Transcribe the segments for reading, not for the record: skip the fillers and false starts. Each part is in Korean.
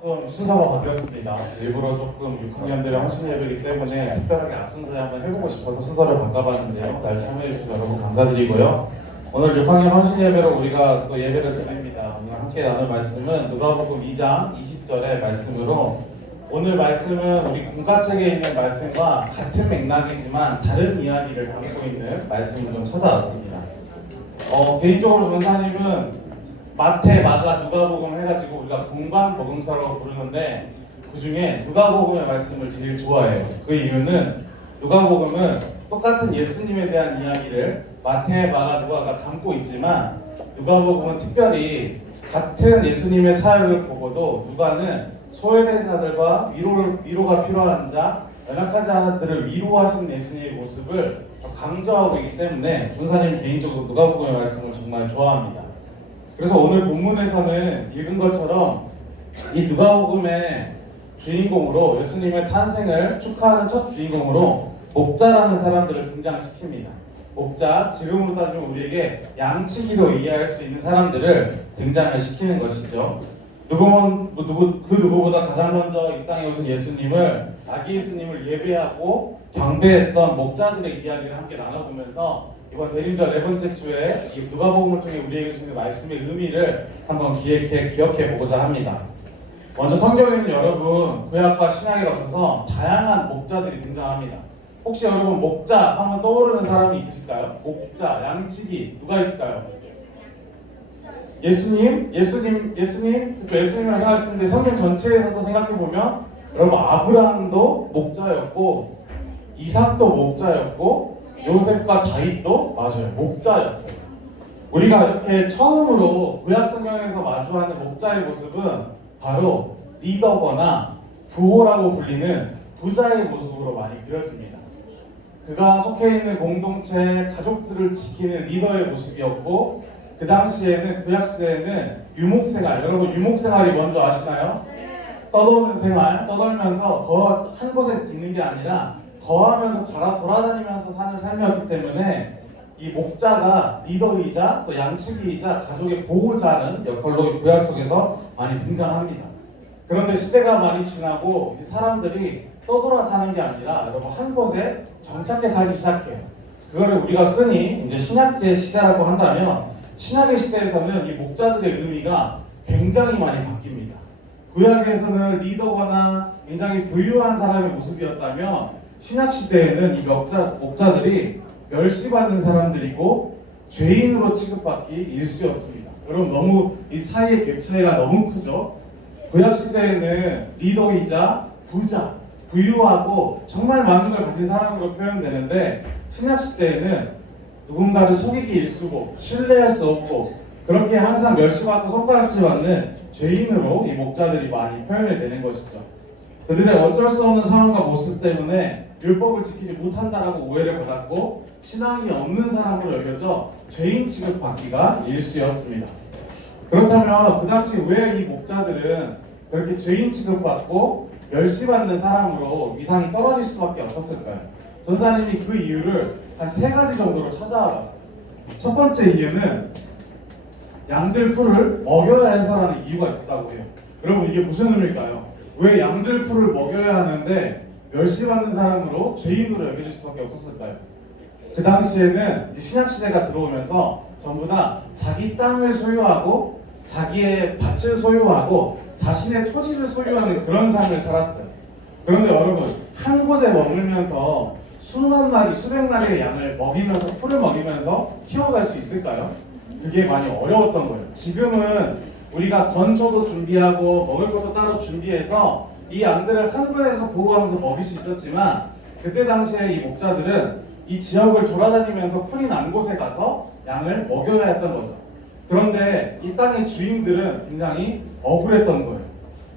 조금 순서가 바뀌었습니다. 일부러 조금 6학년들의 헌신 예배이기 때문에 특별하게 앞순서에 한번 해보고 싶어서 순서를 바꿔봤는데요. 잘 참여해주셔서 여러분 감사드리고요. 오늘 6학년 헌신 예배로 우리가 또 예배를 드립니다. 오늘 함께 나눌 말씀은 누가복음 2장 20절의 말씀으로, 오늘 말씀은 우리 공과책에 있는 말씀과 같은 맥락이지만 다른 이야기를 담고 있는 말씀을 좀 찾아왔습니다. 개인적으로 전사님은 마태, 마가, 누가복음 해가지고 우리가 공관복음서라고 부르는데 그 중에 누가복음의 말씀을 제일 좋아해요. 그 이유는 누가복음은 똑같은 예수님에 대한 이야기를 마태, 마가, 누가가 담고 있지만 누가복음은 특별히 같은 예수님의 사역을 보고도 누가는 소외된 자들과 위로가 필요한 자, 연약한 자들을 위로하시는 예수님의 모습을 강조하고 있기 때문에 전사님 개인적으로 누가복음의 말씀을 정말 좋아합니다. 그래서 오늘 본문에서는 읽은 것처럼 이 누가복음의 주인공으로, 예수님의 탄생을 축하하는 첫 주인공으로 목자라는 사람들을 등장시킵니다. 목자, 지금으로 따지면 우리에게 양치기로 이해할 수 있는 사람들을 등장을 시키는 것이죠. 그 누구보다 가장 먼저 이 땅에 오신 예수님을, 아기 예수님을 예배하고 경배했던 목자들의 이야기를 함께 나눠보면서 이번 대림절 네 번째 주에 이 누가복음을 통해 우리에게 주시는 말씀의 의미를 한번 기억해 보고자 합니다. 먼저 성경에는 여러분 구약과 신약에 거쳐서 다양한 목자들이 등장합니다. 혹시 여러분 목자 하면 떠오르는 사람이 있으실까요? 목자, 양치기 누가 있을까요? 예수님이라고 생각하시는데 성경 전체에서도 생각해 보면 여러분 아브라함도 목자였고 이삭도 목자였고 요셉과 다윗도 맞아요, 목자였어요. 우리가 이렇게 처음으로 구약 성경에서 마주하는 목자의 모습은 바로 리더거나 부호라고 불리는 부자의 모습으로 많이 그려집니다. 그가 속해 있는 공동체, 가족들을 지키는 리더의 모습이었고, 그 당시에는, 구약 시대에는 유목생활, 여러분 유목생활이 뭔지 아시나요? 떠도는 생활, 떠돌면서 한 곳에 있는 게 아니라 거하면서 돌아다니면서 사는 삶이었기 때문에 이 목자가 리더이자 또 양치기이자 가족의 보호자는 역할로 구약 속에서 많이 등장합니다. 그런데 시대가 많이 지나고 이 사람들이 떠돌아 사는 게 아니라 여러분 한 곳에 정착해 살기 시작해요. 그거를 우리가 흔히 이제 신약의 시대라고 한다면, 신약의 시대에서는 이 목자들의 의미가 굉장히 많이 바뀝니다. 구약에서는 리더거나 굉장히 부유한 사람의 모습이었다면 신약 시대에는 이 목자들이 멸시받는 사람들이고 죄인으로 취급받기 일쑤였습니다. 여러분 너무 이 사이의 갭 차이가 너무 크죠? 구약 시대에는 리더이자 부자, 부유하고 정말 많은 걸 가진 사람으로 표현되는데, 신약 시대에는 누군가를 속이기 일쑤고 신뢰할 수 없고 그렇게 항상 멸시받고 손가락질 받는 죄인으로 이 목자들이 많이 표현이 되는 것이죠. 그들의 어쩔 수 없는 상황과 모습 때문에 율법을 지키지 못한다라고 오해를 받았고 신앙이 없는 사람으로 여겨져 죄인 취급받기가 일쑤였습니다. 그렇다면 그 당시 왜 이 목자들은 그렇게 죄인 취급받고 멸시받는 사람으로 위상이 떨어질 수밖에 없었을까요? 전사님이 그 이유를 한 3가지 정도로 찾아와 봤어요. 첫 번째 이유는 양들 풀을 먹여야 해서라는 이유가 있었다고 해요. 여러분 이게 무슨 의미일까요? 왜 양들 풀을 먹여야 하는데 멸시받는 사람으로 죄인으로 여겨질 수밖에 없었을까요? 그 당시에는 신약시대가 들어오면서 전부 다 자기 땅을 소유하고 자기의 밭을 소유하고 자신의 토지를 소유하는 그런 삶을 살았어요. 그런데 여러분 한 곳에 머물면서 수백 마리의 양을 먹이면서, 풀을 먹이면서 키워갈 수 있을까요? 그게 많이 어려웠던 거예요. 지금은 우리가 건초도 준비하고 먹을 것도 따로 준비해서 이 양들을 한 군데에서 보호하면서 먹일 수 있었지만, 그때 당시에 이 목자들은 이 지역을 돌아다니면서 풀이 난 곳에 가서 양을 먹여야 했던 거죠. 그런데 이 땅의 주인들은 굉장히 억울했던 거예요.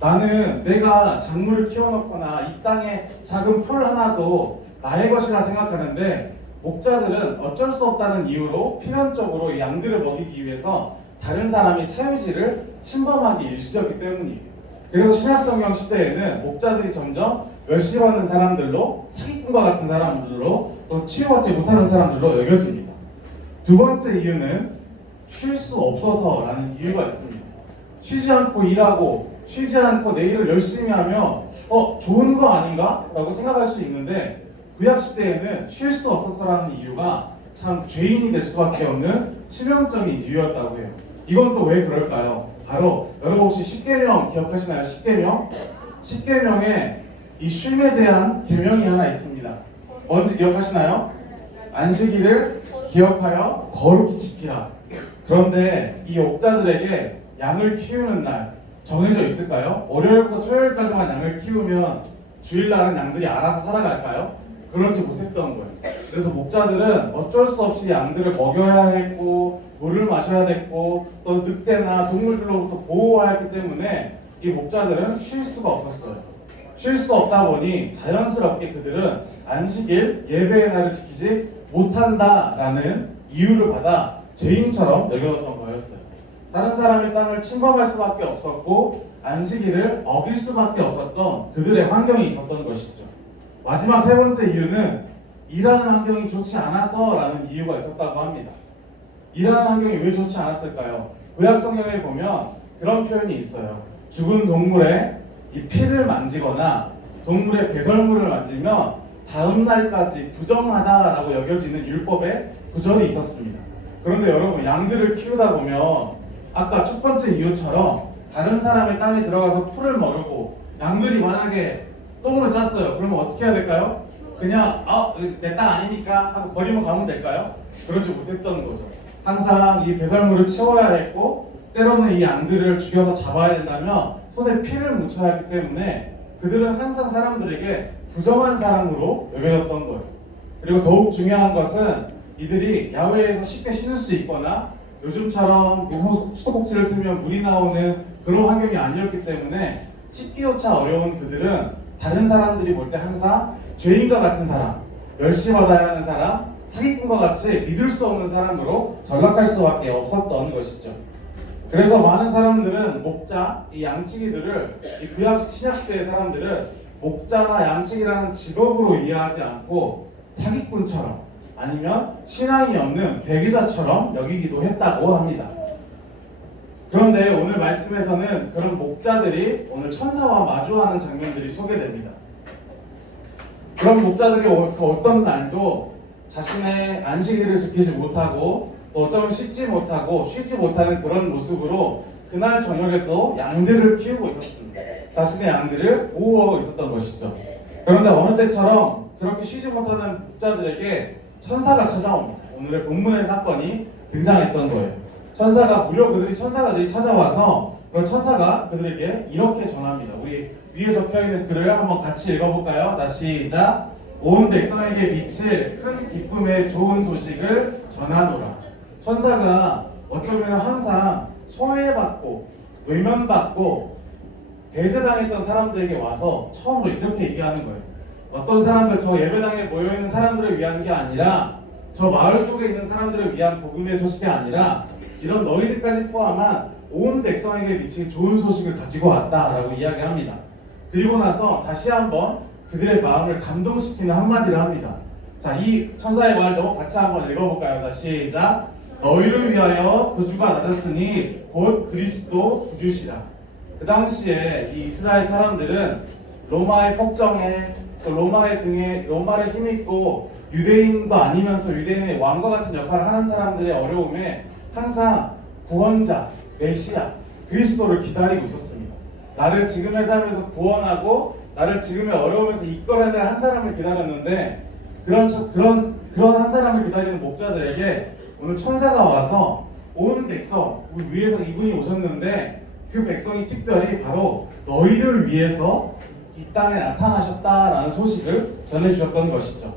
나는 내가 작물을 키워놓거나 이 땅의 작은 풀 하나도 나의 것이라 생각하는데, 목자들은 어쩔 수 없다는 이유로 필연적으로 이 양들을 먹이기 위해서 다른 사람이 사유지를 침범하기 일쑤였기 때문이에요. 그래서 신약성경 시대에는 목자들이 점점 멸시받는 사람들로, 사기꾼과 같은 사람들로, 또 치유받지 못하는 사람들로 여겨집니다. 두 번째 이유는 쉴 수 없어서라는 이유가 있습니다. 쉬지 않고 일하고 쉬지 않고 내 일을 열심히 하며 좋은 거 아닌가? 라고 생각할 수 있는데 구약 시대에는 쉴 수 없었어라는 이유가 참 죄인이 될 수밖에 없는 치명적인 이유였다고 해요. 이건 또 왜 그럴까요? 바로 여러분 혹시 십계명 기억하시나요? 십계명? 십계명에 이 쉼에 대한 계명이 하나 있습니다. 뭔지 기억하시나요? 안식일을 기억하여 거룩히 지키라. 그런데 이 옥자들에게 양을 키우는 날 정해져 있을까요? 월요일부터 토요일까지만 양을 키우면 주일날은 양들이 알아서 살아갈까요? 그러지 못했던 거예요. 그래서 목자들은 어쩔 수 없이 양들을 먹여야 했고 물을 마셔야 됐고 또 늑대나 동물들로부터 보호해야 했기 때문에 이 목자들은 쉴 수가 없었어요. 쉴 수 없다 보니 자연스럽게 그들은 안식일 예배의 날을 지키지 못한다라는 이유를 받아 죄인처럼 여겨졌던 거였어요. 다른 사람의 땅을 침범할 수밖에 없었고 안식일을 어길 수밖에 없었던 그들의 환경이 있었던 것이죠. 마지막 세 번째 이유는 일하는 환경이 좋지 않아서라는 이유가 있었다고 합니다. 일하는 환경이 왜 좋지 않았을까요? 구약 성경에 보면 그런 표현이 있어요. 죽은 동물의 이 피를 만지거나 동물의 배설물을 만지면 다음 날까지 부정하다라고 여겨지는 율법의 구절이 있었습니다. 그런데 여러분 양들을 키우다 보면 아까 첫 번째 이유처럼 다른 사람의 땅에 들어가서 풀을 먹고 양들이 만약에 똥을 쌌어요. 그러면 어떻게 해야 될까요? 그냥 내 땅 아니니까 하고 버리면 가면 될까요? 그러지 못했던 거죠. 항상 이 배설물을 치워야 했고 때로는 이 양들을 죽여서 잡아야 된다면 손에 피를 묻혀야 하기 때문에 그들은 항상 사람들에게 부정한 사람으로 여겨졌던 거예요. 그리고 더욱 중요한 것은 이들이 야외에서 쉽게 씻을 수 있거나 요즘처럼 수도꼭지를 틀면 물이 나오는 그런 환경이 아니었기 때문에 씻기조차 어려운 그들은 다른 사람들이 볼 때 항상 죄인과 같은 사람, 멸시받아야 하는 사람, 사기꾼과 같이 믿을 수 없는 사람으로 전락할 수밖에 없었던 것이죠. 그래서 많은 사람들은 목자, 이 양치기들을 이 구약 신약 시대의 사람들은 목자나 양치기라는 직업으로 이해하지 않고 사기꾼처럼 아니면 신앙이 없는 배교자처럼 여기기도 했다고 합니다. 그런데 오늘 말씀에서는 그런 목자들이 오늘 천사와 마주하는 장면들이 소개됩니다. 그런 목자들이 그 어떤 날도 자신의 안식일을 지키지 못하고 또 어쩌면 씻지 못하고 쉬지 못하는 그런 모습으로 그날 저녁에도 양들을 키우고 있었습니다. 자신의 양들을 보호하고 있었던 것이죠. 그런데 어느 때처럼 그렇게 쉬지 못하는 목자들에게 천사가 찾아옵니다. 오늘의 본문의 사건이 등장했던 거예요. 천사들이 찾아와서 그 천사가 그들에게 이렇게 전합니다. 우리 위에 적혀있는 글을 한번 같이 읽어볼까요? 자, 시작. 온 백성에게 미칠 큰 기쁨의 좋은 소식을 전하노라. 천사가 어쩌면 항상 소외받고 외면받고 배제당했던 사람들에게 와서 처음으로 이렇게 얘기하는 거예요. 어떤 사람들, 저 예배당에 모여있는 사람들을 위한 게 아니라 저 마을 속에 있는 사람들을 위한 복음의 소식이 아니라 이런 너희들까지 포함한 온 백성에게 미칠 좋은 소식을 가지고 왔다라고 이야기합니다. 그리고 나서 다시 한번 그들의 마음을 감동시키는 한마디를 합니다. 자, 이 천사의 말도 같이 한번 읽어볼까요? 자, 시작. 너희를 위하여 구주가 낮았으니 곧 그리스도 구주시라. 그 당시에 이 이스라엘 사람들은 로마의 폭정에 또 로마의 등에 로마를 힘입고 유대인도 아니면서 유대인의 왕과 같은 역할을 하는 사람들의 어려움에 항상 구원자, 메시아, 그리스도를 기다리고 있었습니다. 나를 지금의 삶에서 구원하고 나를 지금의 어려움에서 이끌어낼 한 사람을 기다렸는데 그런 한 사람을 기다리는 목자들에게 오늘 천사가 와서 온 백성, 우리 위에서 이분이 오셨는데 그 백성이 특별히 바로 너희를 위해서 이 땅에 나타나셨다라는 소식을 전해주셨던 것이죠.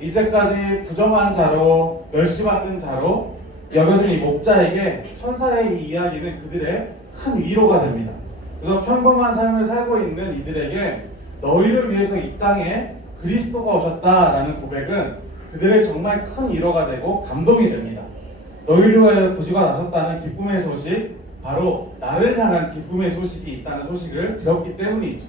이제까지 부정한 자로 멸시받는 자로 여겨진 이 목자에게 천사의 이 이야기는 그들의 큰 위로가 됩니다. 그래서 평범한 삶을 살고 있는 이들에게 너희를 위해서 이 땅에 그리스도가 오셨다라는 고백은 그들의 정말 큰 위로가 되고 감동이 됩니다. 너희를 위하여 구주가 나섰다는 기쁨의 소식, 바로 나를 향한 기쁨의 소식이 있다는 소식을 들었기 때문이죠.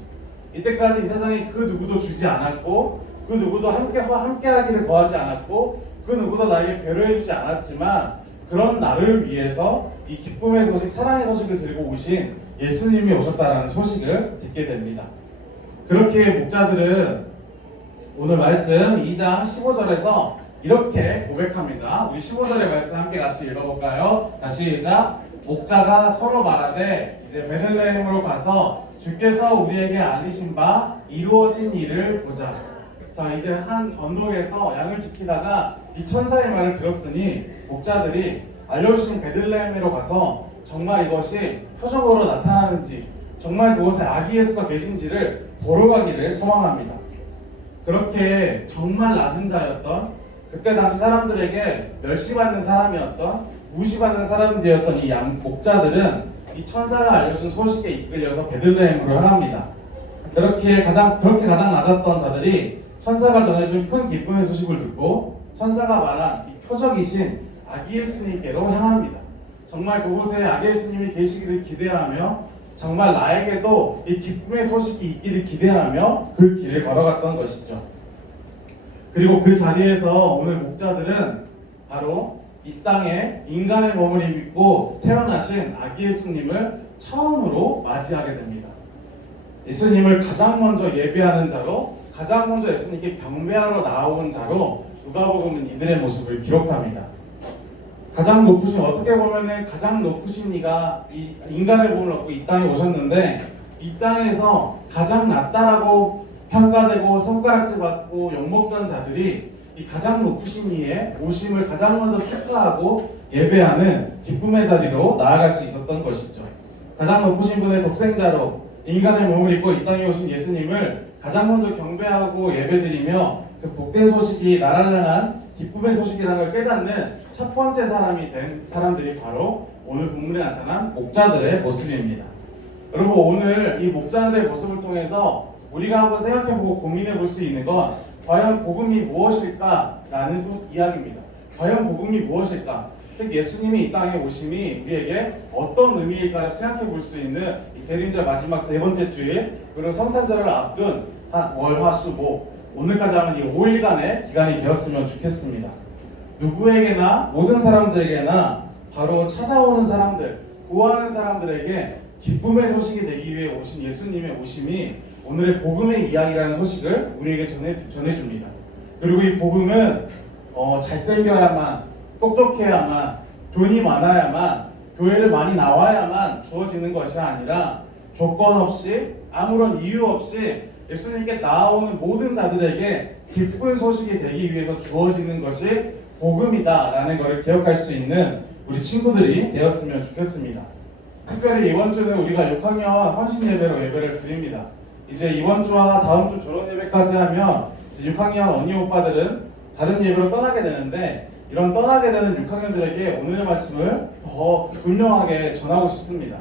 이때까지 이 세상에 그 누구도 주지 않았고 그 누구도 함께하기를 거하지 않았고 그 누구도 나에게 배려해주지 않았지만 그런 나를 위해서 이 기쁨의 소식, 사랑의 소식을 들고 오신 예수님이 오셨다라는 소식을 듣게 됩니다. 그렇게 목자들은 오늘 말씀 2장 15절에서 이렇게 고백합니다. 우리 15절의 말씀 함께 같이 읽어볼까요? 다시 시작. 목자가 서로 말하되 이제 베들레헴으로 가서 주께서 우리에게 알리신 바 이루어진 일을 보자. 자, 이제 한 언덕에서 양을 지키다가 이 천사의 말을 들었으니 목자들이 알려주신 베들레헴으로 가서 정말 이것이 표적으로 나타나는지, 정말 그곳에 아기 예수가 계신지를 보러 가기를 소망합니다. 그렇게 정말 낮은 자였던, 그때 당시 사람들에게 멸시받는 사람이었던, 무시받는 사람들이었던 이 목자들은 이 천사가 알려준 소식에 이끌려서 베들레헴으로 향합니다. 그렇게 가장 낮았던 자들이 천사가 전해준 큰 기쁨의 소식을 듣고 천사가 말한 이 표적이신 아기 예수님께로 향합니다. 정말 그곳에 아기 예수님이 계시기를 기대하며, 정말 나에게도 이 기쁨의 소식이 있기를 기대하며 그 길을 걸어갔던 것이죠. 그리고 그 자리에서 오늘 목자들은 바로 이 땅에 인간의 몸을 입고 태어나신 아기 예수님을 처음으로 맞이하게 됩니다. 예수님을 가장 먼저 예배하는 자로, 가장 먼저 예수님께 경배하러 나온 자로 누가복음은 이들의 모습을 기록합니다. 가장 높으신, 어떻게 보면은 가장 높으신 이가 이 인간의 몸을 얻고 이 땅에 오셨는데, 이 땅에서 가장 낮다라고 평가되고 손가락질 받고 욕먹던 자들이 이 가장 높으신 이의 오심을 가장 먼저 축하하고 예배하는 기쁨의 자리로 나아갈 수 있었던 것이죠. 가장 높으신 분의 독생자로 인간의 몸을 입고 이 땅에 오신 예수님을 가장 먼저 경배하고 예배드리며 그 복된 소식이 나라를 향한 기쁨의 소식이라는 걸 깨닫는 첫 번째 사람이 된 사람들이 바로 오늘 본문에 나타난 목자들의 모습입니다. 여러분, 오늘 이 목자들의 모습을 통해서 우리가 한번 생각해보고 고민해 볼 수 있는 건 과연 복음이 무엇일까라는 이야기입니다. 과연 복음이 무엇일까? 즉 예수님이 이 땅에 오심이 우리에게 어떤 의미일까를 생각해 볼 수 있는 이 대림절 마지막 네 번째 주일, 그리고 성탄절을 앞둔 한 월, 화, 수, 목, 오늘까지 하는 이 5일간의 기간이 되었으면 좋겠습니다. 누구에게나, 모든 사람들에게나 바로 찾아오는 사람들, 구하는 사람들에게 기쁨의 소식이 되기 위해 오신 예수님의 오심이 오늘의 복음의 이야기라는 소식을 우리에게 전해줍니다. 그리고 이 복음은 잘생겨야만, 똑똑해야만, 돈이 많아야만, 교회를 많이 나와야만 주어지는 것이 아니라 조건 없이, 아무런 이유 없이 예수님께 나아오는 모든 자들에게 기쁜 소식이 되기 위해서 주어지는 것이 복음이다라는 것을 기억할 수 있는 우리 친구들이 되었으면 좋겠습니다. 특별히 이번 주는 우리가 6학년 헌신 예배로 예배를 드립니다. 이제 이번 주와 다음 주 졸업 예배까지 하면 6학년 언니 오빠들은 다른 예배로 떠나게 되는데, 이런 떠나게 되는 6학년들에게 오늘의 말씀을 더 분명하게 전하고 싶습니다.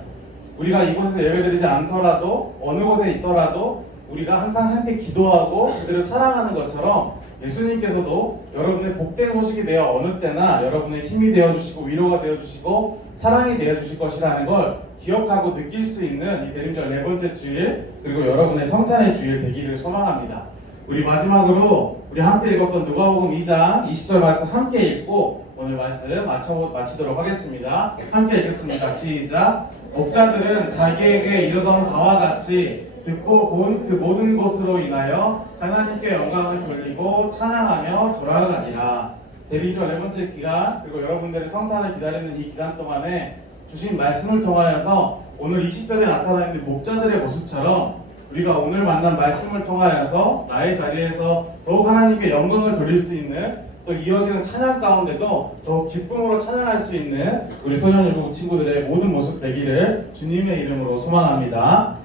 우리가 이곳에서 예배드리지 않더라도, 어느 곳에 있더라도 우리가 항상 함께 기도하고 그들을 사랑하는 것처럼 예수님께서도 여러분의 복된 소식이 되어 어느 때나 여러분의 힘이 되어주시고 위로가 되어주시고 사랑이 되어주실 것이라는 걸 기억하고 느낄 수 있는 이 대림절 네 번째 주일, 그리고 여러분의 성탄의 주일 되기를 소망합니다. 우리 마지막으로 우리 함께 읽었던 누가복음 2장 20절 말씀 함께 읽고 오늘 말씀 마치도록 하겠습니다. 함께 읽겠습니다. 시작. 목자들은 자기에게 이르던 바와 같이 듣고 본 그 모든 것으로 인하여 하나님께 영광을 돌리고 찬양하며 돌아가니라. 대림절 네 번째 기간, 그리고 여러분들의 성탄을 기다리는 이 기간 동안에 주신 말씀을 통하여서 오늘 20절에 나타나 있는 목자들의 모습처럼 우리가 오늘 만난 말씀을 통하여서 나의 자리에서 더욱 하나님께 영광을 돌릴 수 있는, 또 이어지는 찬양 가운데도 더욱 기쁨으로 찬양할 수 있는 우리 소년일부 친구들의 모든 모습 되기를 주님의 이름으로 소망합니다.